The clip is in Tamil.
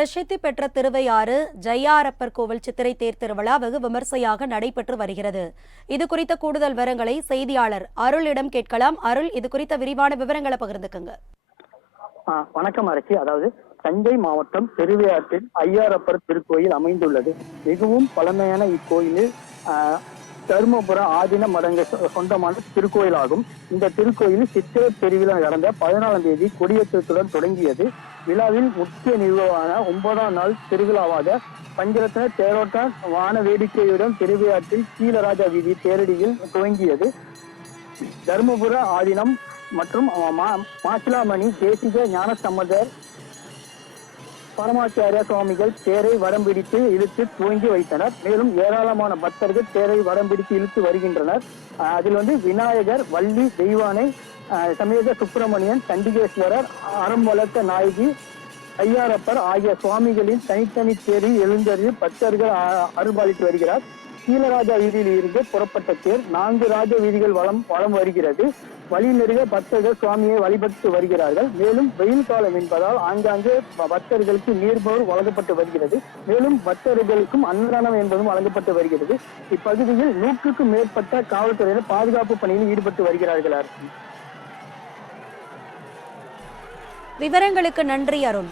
பிரசித்தி பெற்ற திருவையாறு ஜெய்யாரப்பர் கோவில் சித்திரை தேர் திருவிழா வெகு விமர்சையாக நடைபெற்று வருகிறது. இது குறித்த கூடுதல் விவரங்களை செய்தியாளர் அருளிடம் கேட்கலாம். அருள், இது குறித்த விரிவான விவரங்களை பகிர்ந்துக்குங்க. வணக்கம் அரசி. அதாவது தஞ்சை மாவட்டம் திருவையாற்றில் ஐயாரப்பர் திருக்கோயில் அமைந்துள்ளது. மிகவும் பழமையான இக்கோயிலில் தருமபுர ஆதீன மடங்கு சொந்தமான திருக்கோயில் ஆகும். இந்த திருக்கோயில் சித்திரை திருவிழா நடந்த 14ஆம் தேதி கொடியேற்றத்துடன் தொடங்கியது. விழாவில் முக்கிய நிகழ்வான 9ஆம் நாள் திருவிழாவாக பஞ்சரத்ன தேரோட்ட வான வேடிக்கையுடன் திருவையாற்றில் கீழராஜா வீதி தேரடியில் துவங்கியது. தருமபுர ஆதீனம் மற்றும் மாசிலாமணி தேசிக ஞானசம்பந்தர் பரமாச்சாரிய சுவாமிகள் தேரை வடம் பிடித்து இழுத்து துவங்கி வைத்தனர். மேலும் ஏராளமான பக்தர்கள் தேரை வடம் பிடித்து இழுத்து வருகின்றனர். அதில் விநாயகர், வள்ளி தெய்வானை சமேத சுப்பிரமணியன், சண்டிகேஸ்வரர், அறம் வளர்த்த நாயகி, ஐயாரப்பர் ஆகிய சுவாமிகளின் தனித்தனி தேரில் எழுந்தறிவு பக்தர்கள் அருள்பாலித்து வருகிறார். கீழராஜா வீதியில் இருந்து புறப்பட்ட தேர் 4 ராஜ வீதிகள் வலம் வருகிறது. வழிநெடுக பக்தர்கள் சுவாமியை வழிபட்டு வருகிறார்கள். மேலும் வெயில் காலம் என்பதால் ஆங்காங்கே பக்தர்களுக்கு நீர்போர் வழங்கப்பட்டு வருகிறது. மேலும் பக்தர்களுக்கும் அன்னதானம் என்பதும் வழங்கப்பட்டு வருகிறது. இப்பகுதியில் 100க்கும் மேற்பட்ட காவல்துறையினர் பாதுகாப்பு பணியில் ஈடுபட்டு வருகிறார்கள். விவரங்களுக்கு நன்றி அருண்.